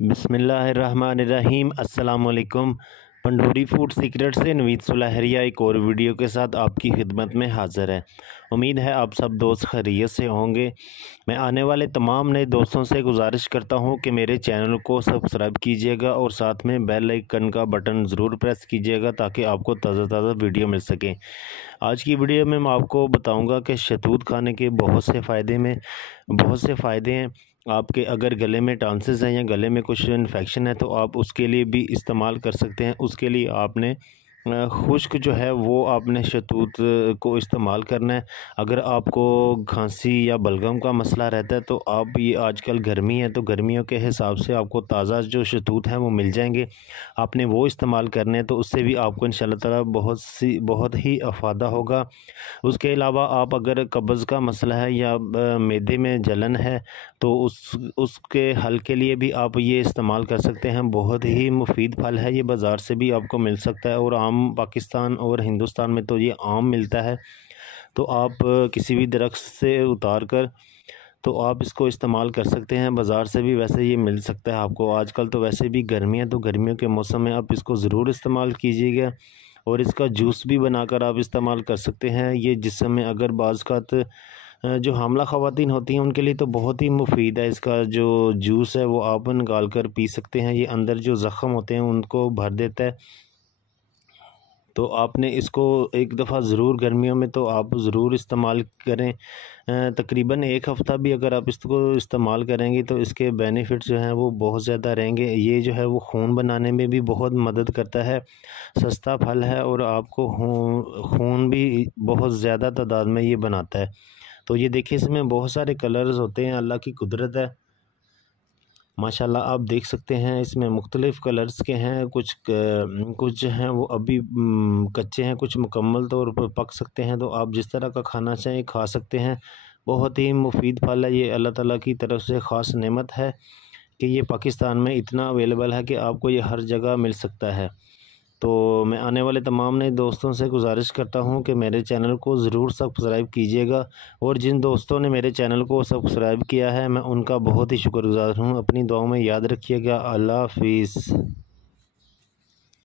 बिस्मिल्लाहिर्रहमानिर्रहीम। अस्सलाम वालेकुम। पंडोरी फूड सीक्रेट से नवीद सुलहरिया एक और वीडियो के साथ आपकी खिदमत में हाज़िर है। उम्मीद है आप सब दोस्त खैरियत से होंगे। मैं आने वाले तमाम नए दोस्तों से गुजारिश करता हूं कि मेरे चैनल को सब्सक्राइब कीजिएगा और साथ में बेल आइकन का बटन ज़रूर प्रेस कीजिएगा ताकि आपको ताज़ा वीडियो मिल सके। आज की वीडियो में मैं आपको बताऊंगा कि शहतूत खाने के बहुत से फ़ायदे हैं। आपके अगर गले में टांसेस हैं या गले में कुछ इन्फेक्शन है तो आप उसके लिए भी इस्तेमाल कर सकते हैं। उसके लिए आपने खुश्क जो है वो आपने शहतूत को इस्तेमाल करना है। अगर आपको खांसी या बलगम का मसला रहता है तो आप ये आजकल गर्मी है तो गर्मियों के हिसाब से आपको ताज़ा जो शहतूत हैं वो मिल जाएंगे, आपने वो इस्तेमाल करने हैं तो उससे भी आपको इंशाअल्लाह ताला बहुत ही अफादा होगा। उसके अलावा आप अगर कब्ज़ का मसला है या मैदे में जलन है तो उसके हल के लिए भी आप ये इस्तेमाल कर सकते हैं। बहुत ही मुफीद फल है, ये बाज़ार से भी आपको मिल सकता है और पाकिस्तान और हिंदुस्तान में तो ये आम मिलता है। तो आप किसी भी दरख्त से उतार कर तो आप इसको इस्तेमाल कर सकते हैं। बाज़ार से भी वैसे ये मिल सकता है आपको। आजकल तो वैसे भी गर्मी है तो गर्मियों के मौसम में आप इसको ज़रूर इस्तेमाल कीजिएगा और इसका जूस भी बनाकर आप इस्तेमाल कर सकते हैं। ये जिस्म में अगर बाज़ जो हामला ख़वातीन होती हैं उनके लिए तो बहुत ही मुफीद है। इसका जो जूस है वो आप निकाल कर पी सकते हैं। ये अंदर जो ज़ख़म होते हैं उनको भर देता है। तो आपने इसको एक दफ़ा ज़रूर गर्मियों में तो आप ज़रूर इस्तेमाल करें। तकरीबन एक हफ़्ता भी अगर आप इसको इस्तेमाल करेंगे तो इसके बेनिफिट्स जो हैं वो बहुत ज़्यादा रहेंगे। ये जो है वो खून बनाने में भी बहुत मदद करता है, सस्ता फल है और आपको खून भी बहुत ज़्यादा तादाद में ये बनाता है। तो ये देखिए इसमें बहुत सारे कलर्स होते हैं, अल्लाह की कुदरत है माशाल्लाह। आप देख सकते हैं इसमें मुख्तलिफ़ कलर्स के हैं, कुछ हैं वो अभी कच्चे हैं, कुछ मुकम्मल तौर पर पक सकते हैं। तो आप जिस तरह का खाना चाहें खा सकते हैं। बहुत ही मुफीद फल है ये, अल्लाह ताला की तरफ से ख़ास नेमत है कि ये पाकिस्तान में इतना अवेलेबल है कि आपको ये हर जगह मिल सकता है। तो मैं आने वाले तमाम नए दोस्तों से गुजारिश करता हूं कि मेरे चैनल को ज़रूर सब्सक्राइब कीजिएगा और जिन दोस्तों ने मेरे चैनल को सब्सक्राइब किया है मैं उनका बहुत ही शुक्रगुज़ार हूं। अपनी दुआओं में याद रखिएगा। अल्लाह हाफिज़।